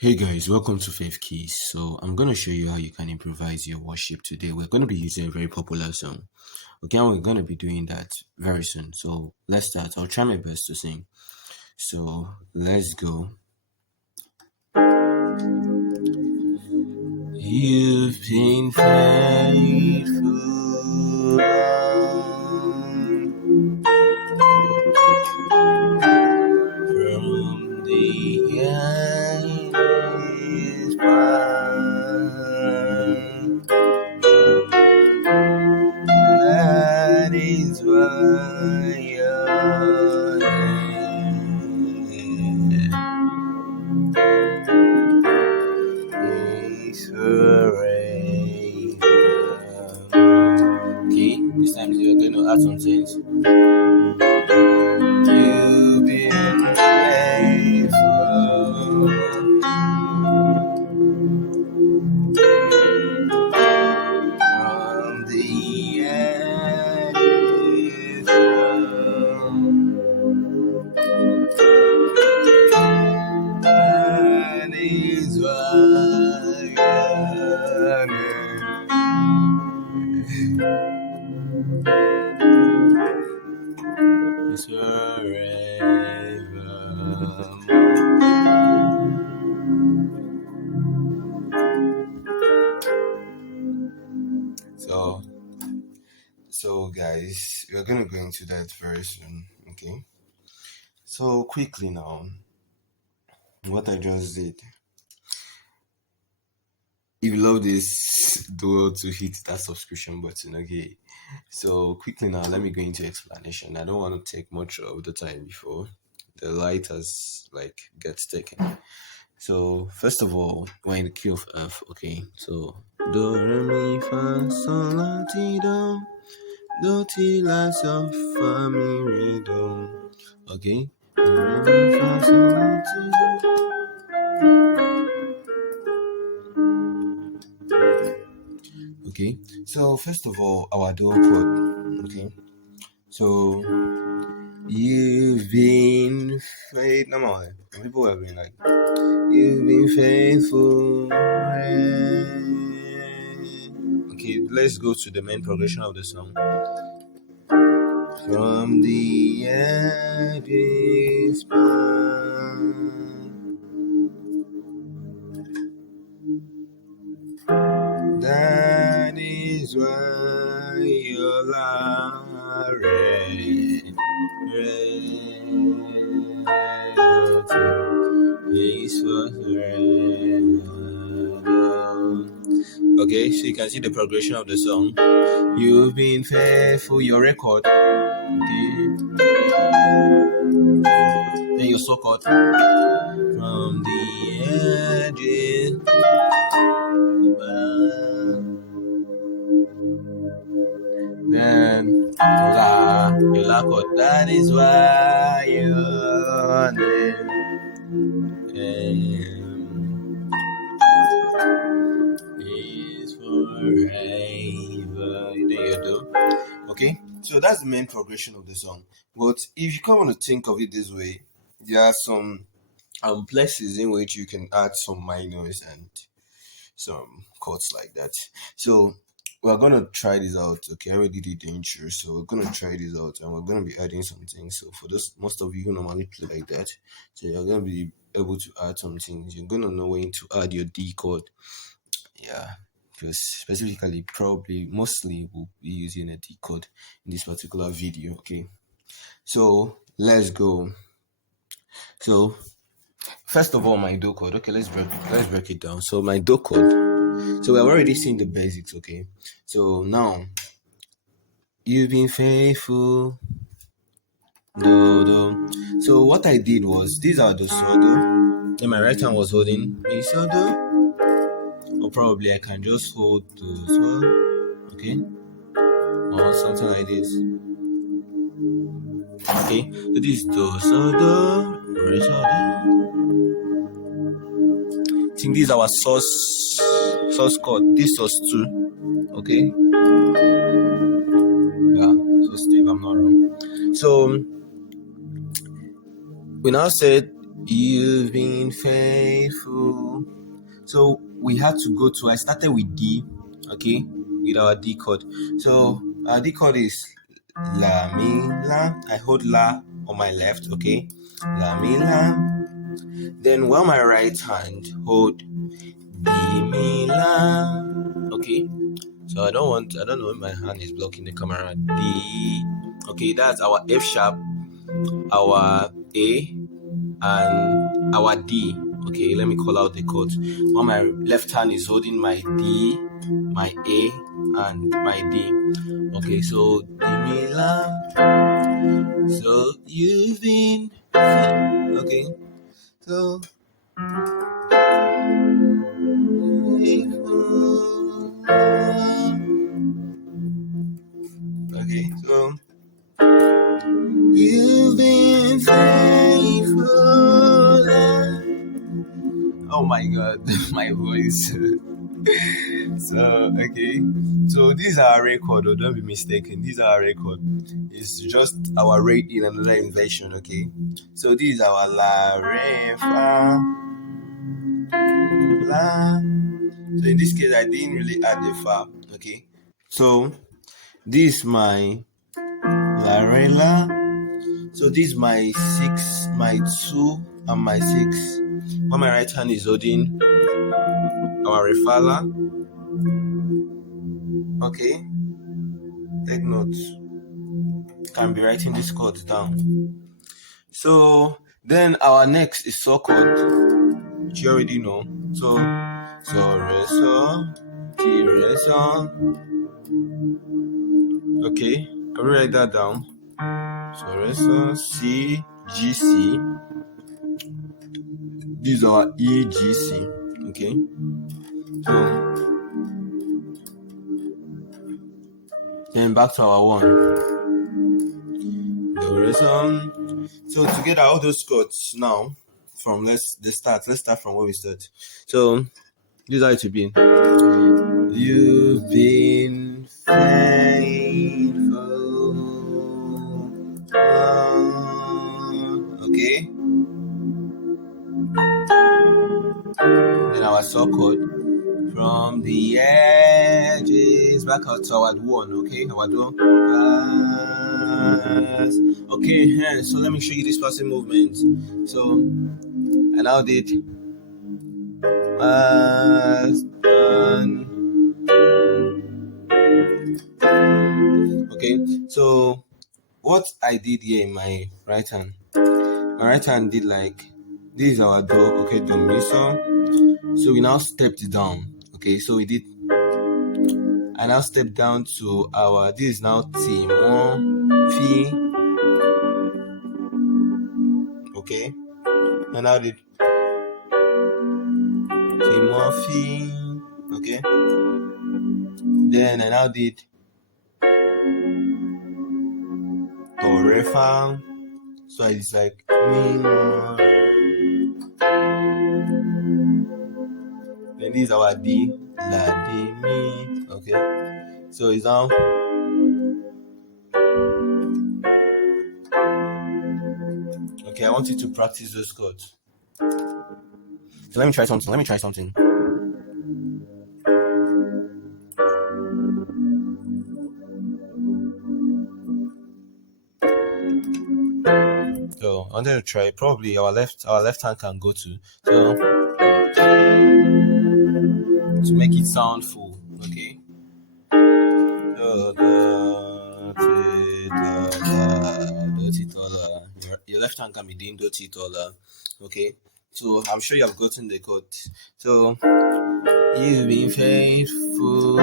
Hey guys, welcome to FavKeys. So I'm gonna show you how you can improvise your worship today. We're gonna be using a very popular song. Okay, and we're gonna be doing that very soon. So let's start. I'll try my best to sing. So let's go. You've been faithful from the endless past. That is why your name is forever. Okay, this time you're going to add some things. You've been faithful from the endless past. That is why your name is forever. So, so guys, we're gonna go into that very soon. Okay. So quickly now, what I just did. If you love this, do to hit that subscription button. Okay. So quickly now, let me go into explanation. I don't want to take much of the time before the light has gets taken. So first of all, we're in the key of F. Okay. So do re mi fa sol la ti do. Do ti la sol fa mi re do. Okay. Do re mi fa sol la ti do. Okay. So first of all, our dual chord. Okay. So you've been faithful. No more. People have been like, you've been faithful. Okay, let's go to the main progression of the song. From the edges that is why you're Okay, so you can see the progression of the song. You've been faithful, your record. Okay. Then your so chord. From the edges. Then la, your la chord. That is why your name is forever. Then you do. Okay, so that's the main progression of the song. But if you come on to think of it this way, there are some places in which you can add some minors and some chords like that. So we're gonna try this out. Okay, I already did the intro, so we're gonna try this out and we're gonna be adding something. So for those most of you who normally play like that, so you're gonna be able to add some things. You're gonna know when to add your D chord. Yeah. Because specifically, probably mostly we'll be using a D chord in this particular video. Okay, so let's go. So first of all, my do chord. Okay, let's break it down. So my do chord. So we have already seen the basics. Okay, so now you've been faithful. Do. So what I did was these are the so do. Then my right hand was holding mi so do. Or probably I can just hold the so. Okay, or something like this. Okay, so this is do so do re so do. I think these are our source chord. This source 2. Okay, yeah, source 2 if I'm not wrong. So we now said You've been faithful. So we had to go to, I started with D, okay, with our D chord. So our D chord is La, Mi, La. I hold La on my left, okay, La, Mi, La. Then while my right hand hold D, Mi, La, okay. So I don't know if my hand is blocking the camera. D, okay, that's our F sharp, our A, and our D. Okay, let me call out the chords. While my left hand is holding my D, my A, and my D. Okay, so D, Mi, La. So you've been, okay, so okay, so you've been faithful. Oh my god, my voice. So okay, so these are our record. Oh, don't be mistaken. These are our record. It's just our rate in another inversion. Okay, so these are our la, re, fa, la. So in this case, I didn't really add the fa. Okay, so this is my la, re, la. So this is my 6, my 2, and my 6. While my right hand is holding our re, fa, la. Okay, take notes. Can be writing these chords down. So then our next is so chord, which you already know. So re, so, ti, re, so. Okay, can we write that down? So re, so, C, G, C. These are E, G, C. Okay, so then back to our one. Do, re, so. So together all those chords now from let's start from where we start. So this is how it will be. You've been faithful. Okay. Then our saw chord from the edges back out to our one. Okay, our do. Okay, so let me show you this passing movement. So I now did okay, so what I did here in my right hand did like this is our do, okay, do, mi, so. So we now stepped down, okay, so we did, I now stepped down to our, this is now ti, mo, fi, okay, and now did ti, mo, fi, okay, then I now did do, re, fa, so it's like mi, mo, re. Then this is our D, la, di, mi, okay, so it's now, okay, I want you to practice those chords. So let me try something. So I'm going to try, probably our left hand can go to, so to make it sound full, okay. Your left hand can be doing do, ti, do, la, okay. So I'm sure you have gotten the chord. So you've been faithful,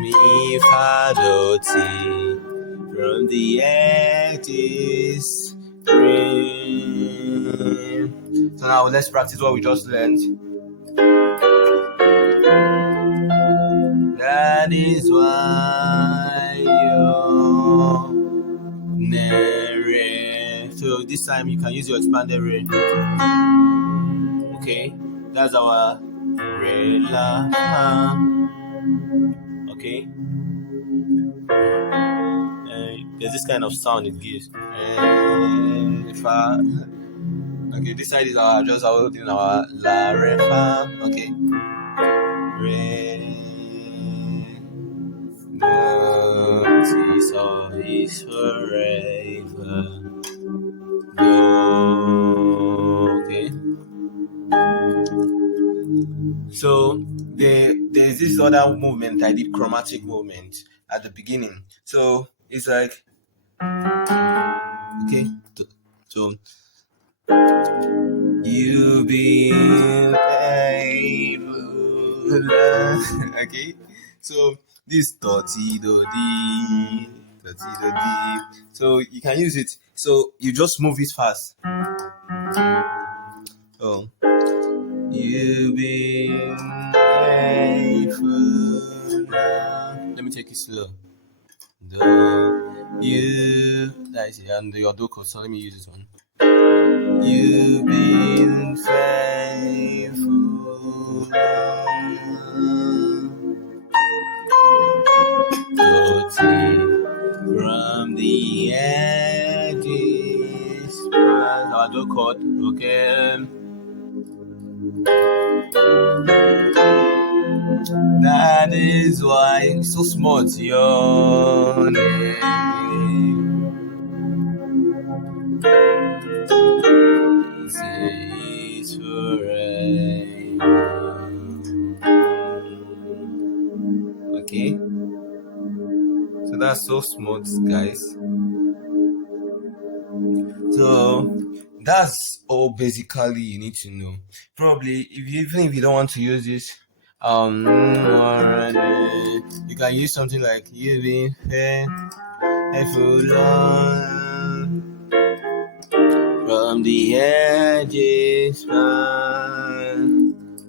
mi, fa, do, ti, from the edges, ring. So now let's practice what we just learned. That is why you're nere. So this time you can use your expanded re. Okay, that's our re, la, fa. Okay. There's this kind of sound it gives. Fa. Okay, this side is our just holding our la re fa. Okay, re do si sol is forever. Do. Okay. So there's this other movement I did, chromatic movement at the beginning. So it's like, okay, so you've been faithful. Okay, so this dotty do di, dotty do di. So you can use it. So you just move it fast. Oh, you've been faithful. Let me take it slow. Do you, that is it, and your do chord. So let me use this one. You've been faithful. From the edges. Our do chord. Okay. That is why it's so small. It's your name. It's forever. Okay. So that's so smooth, guys. So that's all basically you need to know. Probably even if you don't want to use this, you can use something like you've been faithful from the edges,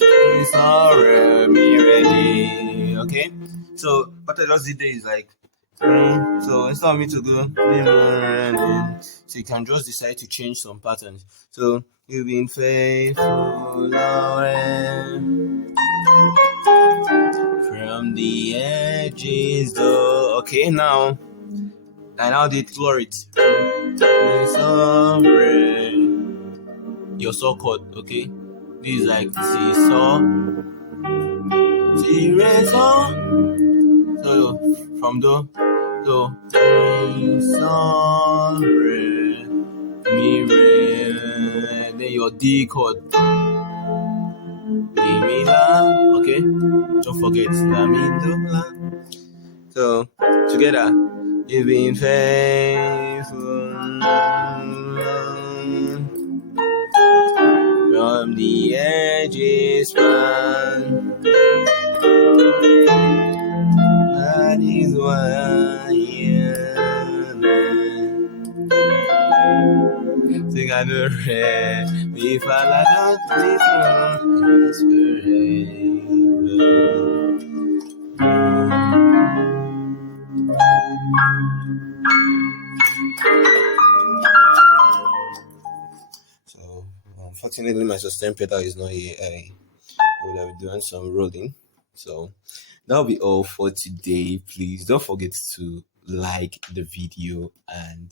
it's already ready. Okay, so what I just did there is like, so instead of me to go, so you can just decide to change some patterns. So you've been faithful, Lord, from the edges, though. Okay, now I now did florid. It's already your saw chord. Okay, this is like C saw, C re saw. So from do, mi sol re, mi re, then your D chord, D mi la. Okay, don't forget la mi do la. So together, you've been faithful from the edges, man. That is why I am. Sing on the red, we fall out this one is forever. So, unfortunately, my sustain pedal is not here. I would have done some rolling. So, that'll be all for today. Please don't forget to like the video and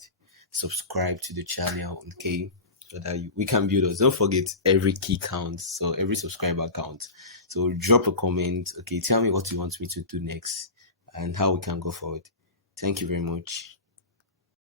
subscribe to the channel, okay? So that we can build us. Don't forget every key counts, so every subscriber counts. So drop a comment, okay? Tell me what you want me to do next and how we can go forward. Thank you very much.